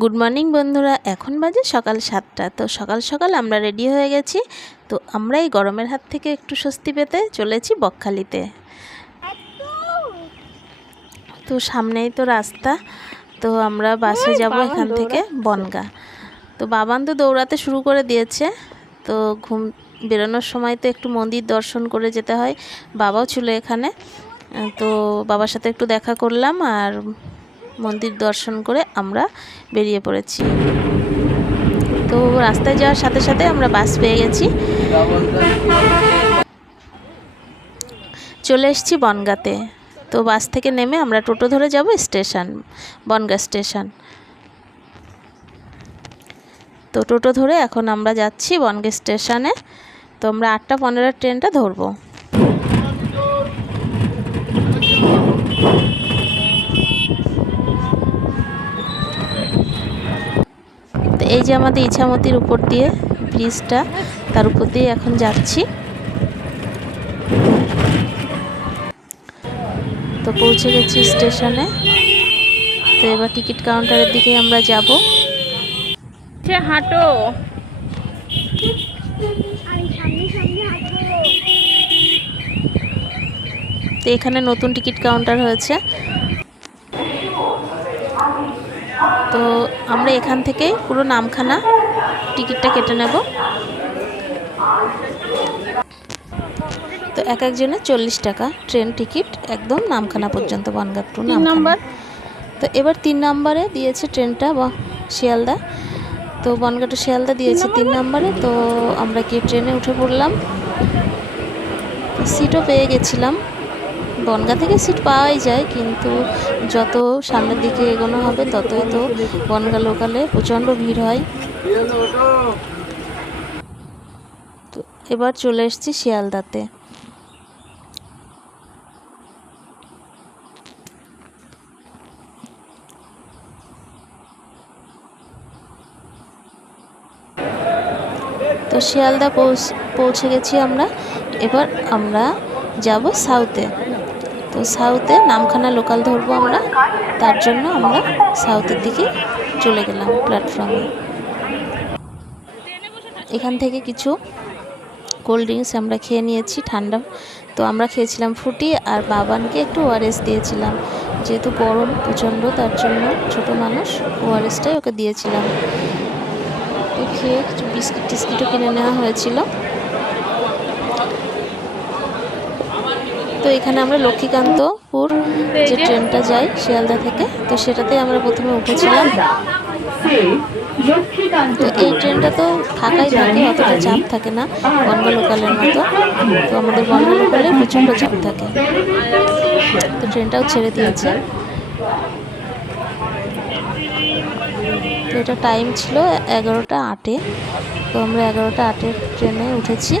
Good morning বন্ধুরা। এখন বাজে সকাল সাতটা। তো সকাল সকাল আমরা রেডি হয়ে গেছি। তো আমরা এই গরমের হাত থেকে একটু স্বস্তি পেতে চলেছি বকখালিতে। তো সামনেই তো রাস্তা। তো আমরা বাসে যাব এখান থেকে বনগা। তো বাবান তো দৌড়াতে শুরু করে দিয়েছে। তো ঘুম বেরোনোর সময় তো একটু মন্দির দর্শন করে যেতে হয়। বাবাও ছিল এখানে। তো বাবার সাথে একটু দেখা করলাম আর মন্দির দর্শন করে আমরা বেরিয়ে পড়েছি। তো রাস্তায় যাওয়ার সাথে সাথে আমরা বাস পেয়ে গেছি। চলে এসেছি বনগাতে। তো বাস থেকে নেমে আমরা টোটো ধরে যাব স্টেশন, বনগা স্টেশন। তো টোটো ধরে এখন আমরা যাচ্ছি বনগা স্টেশনে। তো আমরা আটটা পনেরো ট্রেনটা ধরবো। এই যে আমাদের ইছামতির উপর দিয়ে ব্রিজটা তার উপর দিয়ে এখন যাচ্ছি। তো পৌঁছে গেছি স্টেশনে। তো এবার টিকিট কাউন্টারের দিকে আমরা যাব। হাঁটো। তো এখানে নতুন টিকিট কাউন্টার হয়েছে। তো আমরা এখান থেকেই পুরো নামখানা টিকিটটা কেটে নেব। তো এক একজনের চল্লিশ টাকা ট্রেন টিকিট একদম নামখানা পর্যন্ত বনগাঁ টু নাম্বার? তো এবার তিন নম্বরে দিয়েছে ট্রেনটা বা শিয়ালদা। তো বনগাঁ টু শিয়ালদা দিয়েছে তিন নম্বরে? তো আমরা কি ট্রেনে উঠে পড়লাম। সিটও পেয়ে গেছিলাম। বনগাঁ থেকে সিট পাওয়াই যায়, কিন্তু যত সামনের দিকে এগোনো হবে ততই তো বনগাঁ লোকালে প্রচণ্ড ভিড় হয়। তো এবার চলে এসেছি শিয়ালদাতে। তো শিয়ালদা পৌঁছ গেছি আমরা। এবার আমরা যাব সাউথে তো সাউথে নামখানা লোকাল ধরবো আমরা। তার জন্য আমরা সাউথের দিকে চলে গেলাম প্ল্যাটফর্মে। এখান থেকে কিছু কোল্ড ড্রিঙ্কস আমরা খেয়ে নিয়েছি, ঠান্ডা। তো আমরা খেয়েছিলাম ফুটি আর বাবানকে একটু ওআরএস দিয়েছিলাম। যেহেতু গরম প্রচণ্ড, তার জন্য ছোট মানুষ ওআরএসটাই ওকে দিয়েছিলাম। তো খেয়ে কিছু বিস্কিট টিস্কিটও কিনে নেওয়া হয়েছিল। তো এখানে আমরা লক্ষ্মীকান্তপুর যে ট্রেনটা যায় শিয়ালদা থেকে তো সেটাতে আমরা প্রথমে উঠেছিলাম। তো এই ট্রেনটা তো ফাঁকাই থাকে অতটা চাপ থাকে না বনগা লোকালের মতো। তো আমাদের বনগা লোকালে প্রচণ্ড চাপ থাকে। তো ট্রেনটাও ছেড়ে দিয়েছে। তো এটা টাইম ছিল এগারোটা আটে। তো আমরা এগারোটা আটের ট্রেনে উঠেছি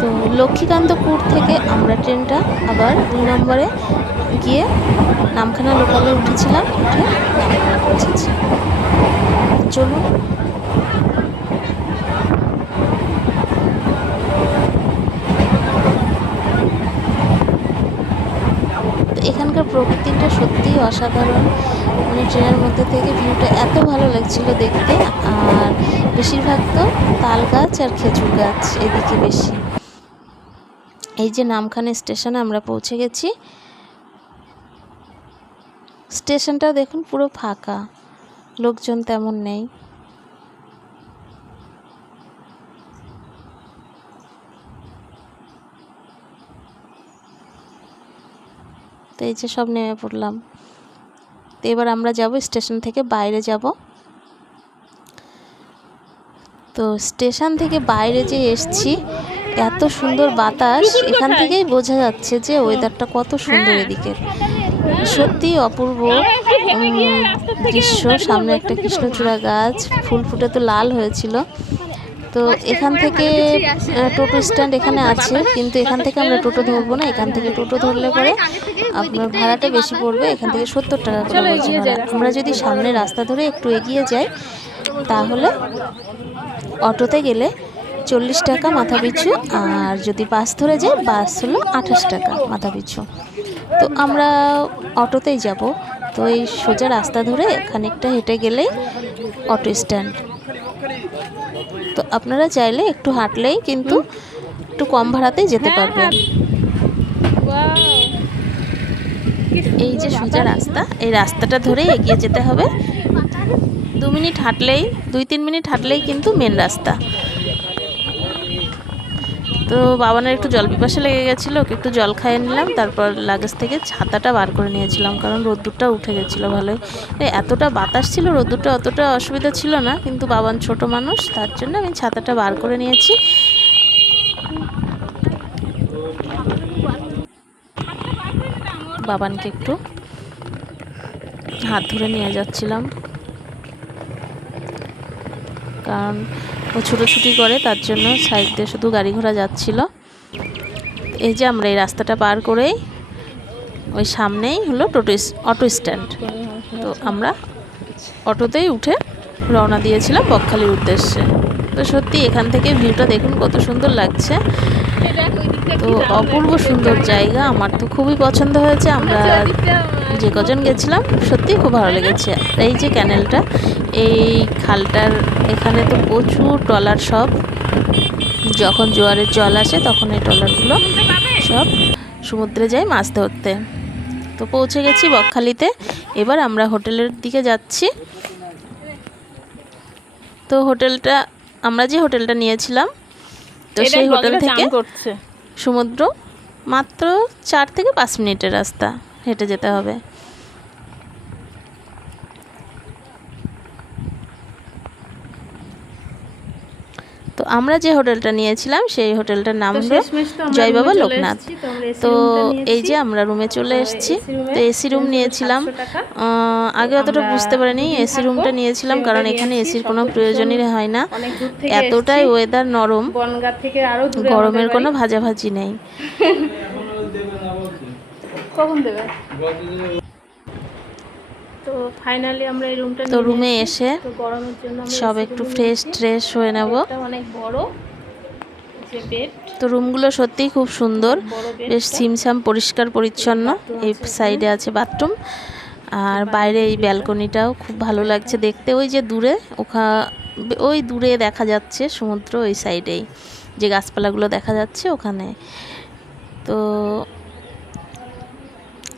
তো লক্ষ্মীকান্তপুর থেকে আমরা ট্রেনটা আবার দুই নম্বরে গিয়ে নামখানা লোকালে উঠেছিলাম, উঠে পৌঁছেছি। চলুন। এখানকার প্রকৃতিটা সত্যিই অসাধারণ। মানে ট্রেনের মধ্যে থেকে ভিউটা এত ভালো লাগছিল দেখতে। আর বেশিরভাগ তো তাল গাছ আর খেজুর গাছ এদিকে বেশি। এই যে নামখানা স্টেশনে আমরা পৌঁছে গেছি। স্টেশনটা দেখুন পুরো ফাঁকা, লোকজন তেমন নেই। তো এই যে সব নেমে পড়লাম। তো এবার আমরা যাব স্টেশন থেকে বাইরে যাব। তো স্টেশন থেকে বাইরে যে এসছি এত সুন্দর বাতাস এখান থেকেই বোঝা যাচ্ছে যে ওয়েদারটা কত সুন্দর এদিকে। সত্যি অপূর্ব দৃশ্য। সামনে একটা কৃষ্ণচূড়া গাছ ফুল ফুটে তো লাল হয়েছিল। তো এখান থেকে টোটো স্ট্যান্ড এখানে আছে কিন্তু এখান থেকে আমরা টোটো ধরবো না এখান থেকে টোটো ধরলে পরে আপনার ভাড়াটা বেশি পড়বে এখান থেকে সত্তর টাকা করে বলছে আমরা যদি সামনে রাস্তা ধরে একটু এগিয়ে যাই তাহলে অটোতে গেলে চল্লিশ টাকা মাথা পিছু আর যদি বাস ধরে যায় বাস হলো আঠাশ টাকা মাথা পিছু। তো আমরা অটোতেই যাব। তো এই সোজা রাস্তা ধরে খানিকটা হেঁটে গেলেই অটো স্ট্যান্ড। তো আপনারা চাইলে একটু হাঁটলেই কিন্তু একটু কম ভাড়াতেই যেতে পারবেন। এই যে সোজা রাস্তা এই রাস্তাটা ধরেই এগিয়ে যেতে হবে। দু মিনিট হাঁটলেই দুই তিন মিনিট হাঁটলেই কিন্তু মেন রাস্তা। তো বাবানের একটু জল পিপাসা লেগে গেছিল, ওকে একটু জল খাইয়ে নিলাম, তারপর লাগেজ থেকে ছাতাটা বার করে নিয়েছিলাম, কারণ রোদ্দুরটা উঠে গেছিল ভালোই। এতটা বাতাস ছিল, রোদ্দুরটা অতটা অসুবিধা ছিল না, কিন্তু বাবান ছোট মানুষ, তার জন্য আমি ছাতাটা বার করে নিয়েছি। বাবানকে একটু হাত ধরে নিয়ে যাচ্ছিলাম, কারণ ও ছুটোছুটি করে, তার জন্য সাইড দিয়ে শুধু গাড়ি ঘোড়া যাচ্ছিল। এই যে আমরা এই রাস্তাটা পার করেই ওই সামনেই হলো টোটো অটো স্ট্যান্ড। তো আমরা অটোতেই উঠে রওনা দিয়েছিলাম বকখালির উদ্দেশ্যে। তো সত্যি এখান থেকে ভিউটা দেখুন কত সুন্দর লাগছে। তো অপূর্ব সুন্দর জায়গা। আমার তো খুবই পছন্দ হয়েছে। আমরা যে কজন গেছিলাম সত্যিই খুব ভালো লেগেছে। এই যে ক্যানেলটা এই খালটার এখানে তো প্রচুর ট্রলার সব। যখন জোয়ারের জল আসে তখন এই ট্রলারগুলো সব সমুদ্রে যায় মাছ ধরতে। তো পৌঁছে গেছি বকখালিতে। এবার আমরা হোটেলের দিকে যাচ্ছি। তো হোটেলটা আমরা যে হোটেলটা নিয়েছিলাম তো সেই হোটেল থেকে সমুদ্র মাত্র চার থেকে পাঁচ মিনিটের রাস্তা হেঁটে যেতে হবে। তো আমরা যে হোটেলটা নিয়েছিলাম সেই হোটেলটার নাম হলো জয় বাবা লোকনাথ। তো এই যে আমরা রুমে চলে এসেছি তো এসি রুম নিয়েছিলাম। আগে অতটা বুঝতে পারিনি এসি রুমটা নিয়েছিলাম কারণ এখানে এসির কোনো প্রয়োজনই হয় না। এতটাই ওয়েদার নরম। গরমের কোনো ভাজাভাজি নেই। কখন দেবে? তো ফাইনালি আমরা এই রুমটা তো রুমে এসে গরমের জন্য সব একটু ফ্রেশ ট্রেশ হয়ে নেব। অনেক বড় তো রুমগুলো সত্যিই খুব সুন্দর। বেশ ছিমছাম পরিষ্কার পরিচ্ছন্ন। এই সাইডে আছে বাথরুম আর বাইরে এই ব্যালকনিটাও খুব ভালো লাগছে দেখতে। ওই যে দূরে ওখা ওই দূরে দেখা যাচ্ছে সমুদ্র ওই সাইডেই যে গাছপালাগুলো দেখা যাচ্ছে ওখানে। তো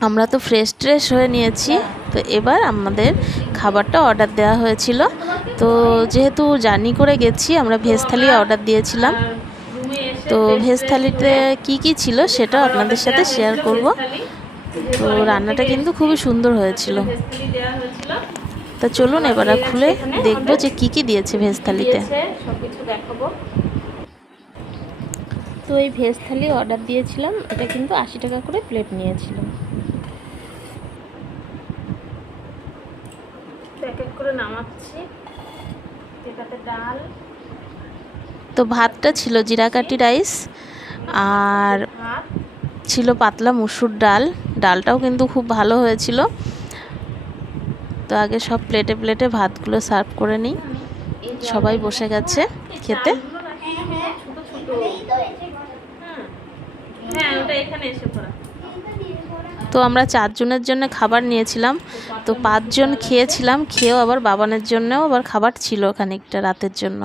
আমরা তো ফ্রেশ ট্রেশ হয়ে নিয়েছি। তো এবার আমাদের খাবারটা অর্ডার দেওয়া হয়েছিল। তো যেহেতু জার্নি করে গেছি, আমরা ভেজ থালি অর্ডার দিয়েছিলাম। তো ভেজ থালিতে কি কি ছিল সেটা আপনাদের সাথে শেয়ার করব। তো রান্নাটা কিন্তু খুবই সুন্দর হয়েছিল। তা চলুন এবার খুলে দেখব যে কি কি দিয়েছে ভেজ থালিতে তো এই ভেজ থালি অর্ডার দিয়েছিলাম। এটা কিন্তু আশি টাকা করে প্লেট নিয়েছিল তো এক এক করে নামাচ্ছি। ডাল। তো ভাতটা ছিল জিরাকাঠি রাইস আর ছিল পাতলা মুসুর ডাল। ডালটাও কিন্তু খুব ভালো হয়েছিল। তো আগে সব প্লেটে প্লেটে ভাতগুলো সার্ভ করে নিই। সবাই বসে গেছে খেতে। ছোট হ্যাঁ ওটা এখানে এসে পড়া। তো আমরা চারজনের জন্য খাবার নিয়েছিলাম। তো পাঁচজন খেয়েছিলাম, খেয়েও আবার বাবানের জন্যও আবার খাবার ছিল খানিকটা রাতের জন্য।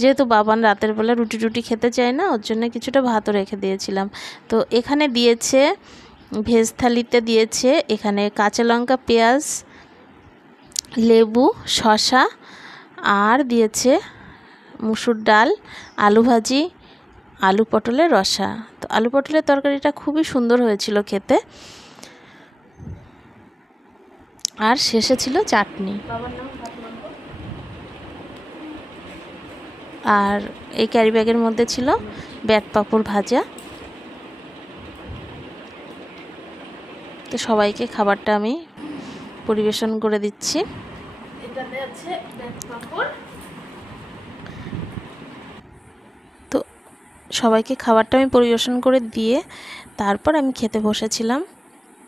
যেহেতু বাবান রাতের বেলা রুটি টুটি খেতে চায় না, ওর জন্য কিছুটা ভাতও রেখে দিয়েছিলাম। তো এখানে দিয়েছে, ভেজ থালিতে দিয়েছে, এখানে কাঁচা লঙ্কা, পেঁয়াজ, লেবু, শসা, আর দিয়েছে মুসুর ডাল, আলু ভাজি, আলু পটলের রসা। তো আলু পটলের তরকারিটা খুবই সুন্দর হয়েছিল খেতে। আর শেষে ছিল চাটনি। আর এই ক্যারি ব্যাগের মধ্যে ছিল ব্যাট পাঁপড় ভাজা। তো সবাইকে খাবারটা আমি পরিবেশন করে দিচ্ছি। তো সবাইকে খাবারটা আমি পরিবেশন করে দিয়ে তারপর আমি খেতে বসেছিলাম।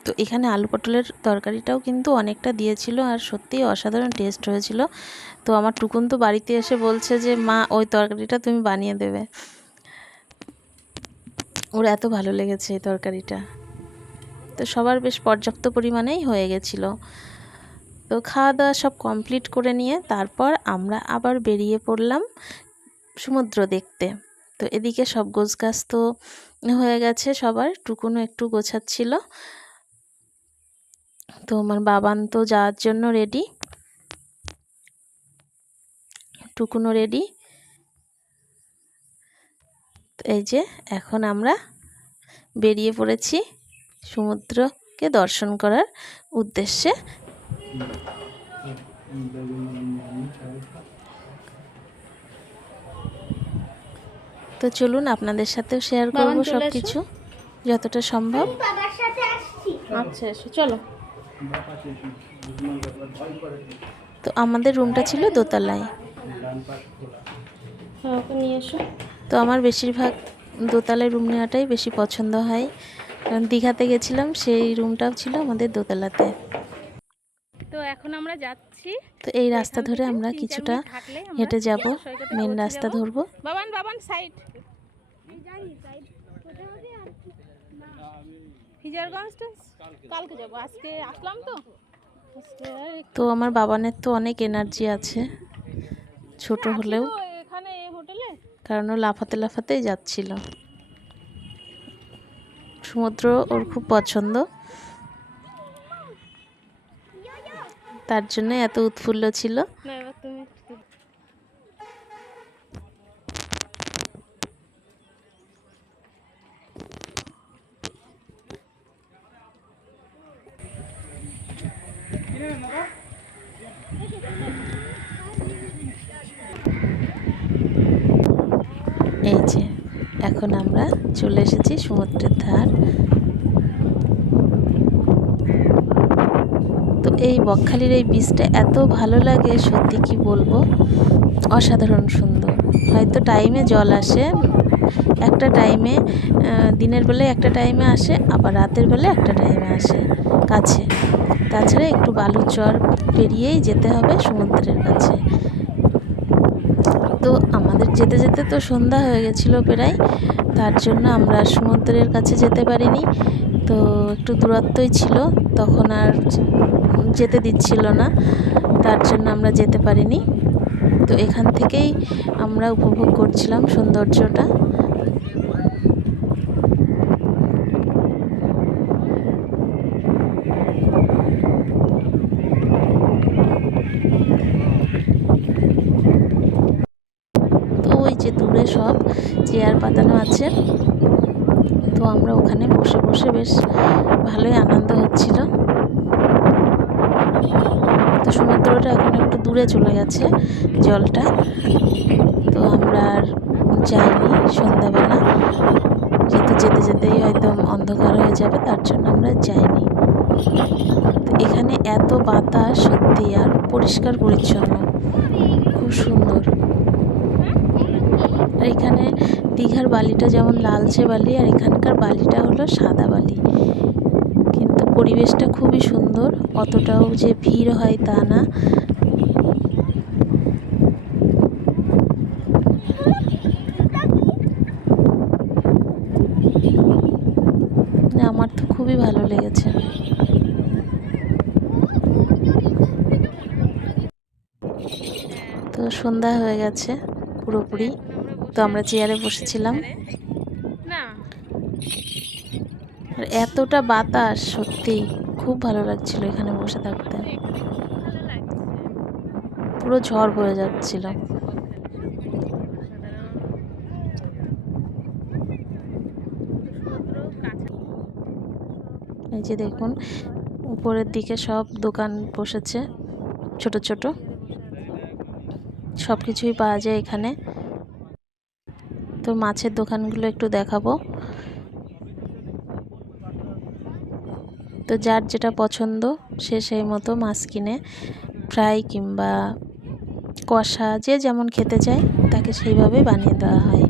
তো এখানে আলু পটলের তরকারিটাও কিন্তু অনেকটা দিয়েছিল আর সত্যিই অসাধারণ টেস্ট হয়েছিল। তো আমার টুকুন তো বাড়িতে এসে বলছে যে, মা, ওই তরকারিটা তুমি বানিয়ে দেবে। ওর এত ভালো লেগেছে এই তরকারিটা। তো সবার বেশ পর্যাপ্ত পরিমাণেই হয়ে গেছিল। তো খাওয়া দাওয়া সব কমপ্লিট করে নিয়ে তারপর আমরা আবার বেরিয়ে পড়লাম সমুদ্র দেখতে। তো এদিকে সব গোছ গাছ তো হয়ে গেছে, সবার টুকুনও একটু গোছাচ্ছিল। তো আমার বাবান তো যাওয়ার জন্য রেডি টুকুনও রেডি এই যে এখন আমরা বেরিয়ে পড়েছি সমুদ্রকে দর্শন করার উদ্দেশ্যে। তো চলুন আপনাদের সাথেও শেয়ার করব চলে সব কিছু যতটা সম্ভব। আচ্ছা এসো চলো। তো আমাদের রুমটা ছিল দোতলায়। হ্যাঁ তো আমার বেশিরভাগ দোতলায় রুম নেওয়াটাই বেশি পছন্দ হয়। কারণ দীঘাতে গেছিলাম সেই রুমটাও ছিল আমাদের দোতলাতে। তো এখন আমরা যাচ্ছি। তো এই রাস্তা ধরে আমরা কিছুটা হেঁটে যাব মেন রাস্তা ধরবো। বাবান বাবান সাইড তো? কালকে যাব। আজকে আসলাম তো? তো আমার বাবানের তো অনেক এনার্জি আছে ছোট হলেও। এখানে হোটেলে? কারণ ও লাফাতে লাফাতেই যাচ্ছিল। সমুদ্র ওর খুব পছন্দ। তার জন্য এত উৎফুল্ল ছিল না এবার তুমি একটু- এই যে এখন আমরা চলে এসেছি, সমুদ্রের ধার। তো এই বকখালির এই বীজটা এত ভালো লাগে, সত্যি কি বলব? অসাধারণ সুন্দর। হয়তো টাইমে জল আসে, একটা টাইমে দিনের বেলায় একটা টাইমে আসে, আবার রাতের বেলায় একটা টাইমে আসে। কাছে। তাছাড়া একটু বালুর চর পেরিয়েই যেতে হবে সমুদ্রের কাছে। যেতে যেতে তো সন্ধ্যা হয়ে গেছিল প্রায়, তার জন্য আমরা সমুদ্রের কাছে যেতে পারিনি। তো একটু দূরত্বই ছিল, তখন আর যেতে দিচ্ছিল না, তার জন্য আমরা যেতে পারিনি। তো এখান থেকেই আমরা উপভোগ করছিলাম সৌন্দর্যটা তো ওই যে দূরে সব চেয়ার পাতানো আছে তো আমরা ওখানে বসে বেশ ভালোই আনন্দ হচ্ছিল। তো সমুদ্রটা এখন একটু দূরে চলে গেছে জলটা। তো আমরা আর যাইনি সন্ধ্যাবেলা। যেহেতু যেতে যেতেই হয়তো অন্ধকার হয়ে যাবে, তার জন্য আমরা যাইনি। এখানে এত বাতাস সত্যি আর পরিষ্কার পরিচ্ছন্ন। খুব সুন্দর। আর এখানে দীঘার বালিটা যেমন লালচে বালি, আর এখানকার বালিটা হলো সাদা বালি। কিন্তু পরিবেশটা খুবই সুন্দর, অতটাও যে ভিড় হয় তা না। আমার তো খুবই ভালো লেগেছে। তো সন্ধ্যা হয়ে গেছে পুরোপুরি। তো আমরা চেয়ারে বসেছিলাম। না। আর এতটা বাতাস সত্যি খুব ভালো লাগছিল এখানে বসে থাকতে। পুরো ঝড় বয়ে যাচ্ছিল। এই যে দেখুন উপরের দিকে সব দোকান বসেছে ছোট ছোট। সব কিছুই পাওয়া যায় এখানে। তো মাছের দোকানগুলো একটু দেখাবো। তো যার যেটা পছন্দ, সে সেই মতো মাছ কিনে, ফ্রাই কিংবা কষা, যে যেমন খেতে চায়, তাকে সেইভাবে বানিয়ে দেওয়া হয়।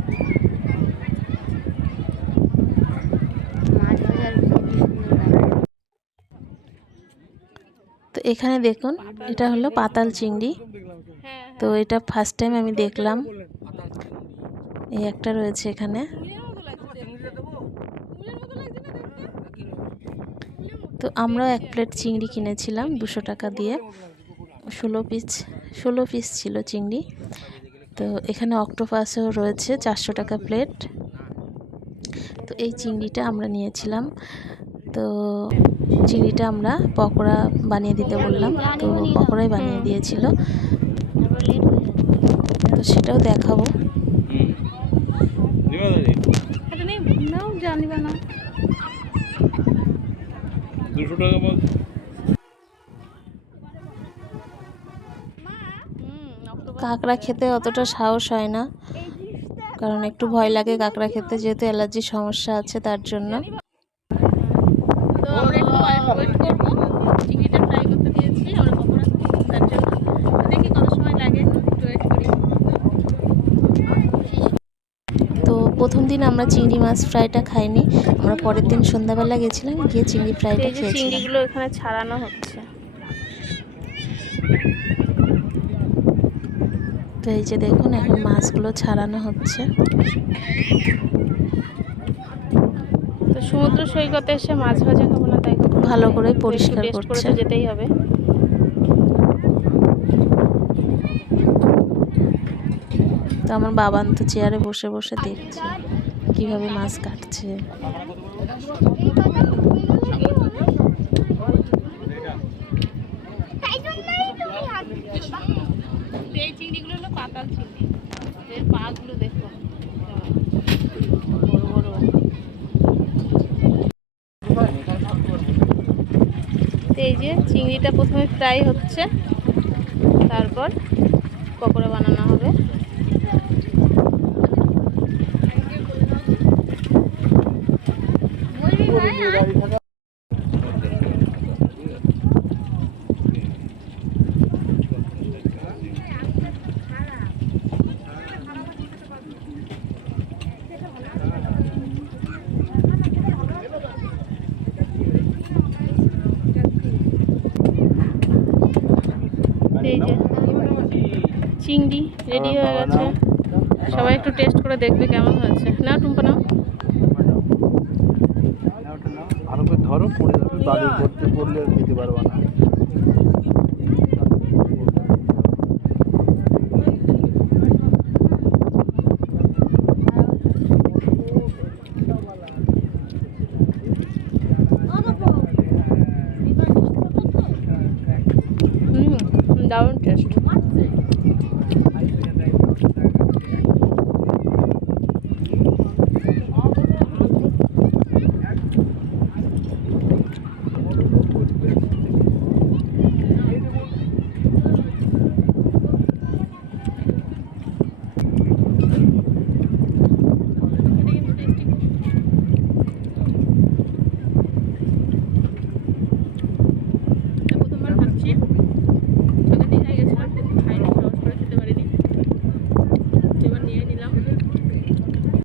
তো এখানে দেখুন, এটা হলো পাতাল চিংড়ি। তো এটা ফার্স্ট টাইম আমি দেখলাম। এই একটা রয়েছে এখানে। তো আমরাও এক প্লেট চিংড়ি কিনেছিলাম দুশো টাকা দিয়ে। ষোলো পিস ষোলো পিস ছিল চিংড়ি। তো এখানে অক্টোপাসও রয়েছে চারশো টাকা প্লেট। তো এই চিংড়িটা আমরা নিয়েছিলাম। তো চিংড়িটা আমরা পকোড়া বানিয়ে দিতে বললাম। তো পকোড়াই বানিয়ে দিয়েছিল। তো সেটাও দেখাবো। এটা নেই? নাও জানিবা না। দুশো টাকা বল। কাঁকড়া খেতে অতটা সাহস হয় না কারণ একটু ভয় লাগে কাঁকড়া খেতে যেহেতু অ্যালার্জির সমস্যা আছে তার জন্য। তো আমরা একটু ওয়েট করব চিংড়িটা ফ্রাই করতে দিয়েছি আমরা পকোড়া খাব, তার জন্য তো দেখি কত সময় লাগে একটু ওয়েট করি তো প্রথম দিন আমরা চিংড়ি মাছ ফ্রাইটা খাইনি। আমরা পরের দিন সন্ধ্যাবেলা গেছিলাম গিয়ে চিংড়ি ফ্রাইটা খেয়েছিলাম। চিংড়িগুলো এখানে ছাড়ানো হচ্ছে। তো এই যে দেখুন এখন মাছগুলো ছাড়ানো হচ্ছে। তো সমুদ্র সৈকতে এসে মাছ ভাজা খাব না তাই ভালো করে পরিষ্কার করছে। যেতেই হবে। তো আমার বাবান তো চেয়ারে বসে বসে দেখছে। কীভাবে মাছ কাটছে? এই চিংড়িগুলো হলো পাতাল চিংড়ি। এর পাগুলো বড় বড় এই যে চিংড়িটা প্রথমে ফ্রাই হচ্ছে, তারপর পকোড়া বানানো হবে তো এই যে চিংড়ি রেডি হয়ে গেছে। সবাই একটু টেস্ট করে দেখবে কেমন হয়েছে। না টুম্পা নাও। ধরো পড়ে যাবে। বাড়ির করতে পড়লে আর খেতে পারবা না।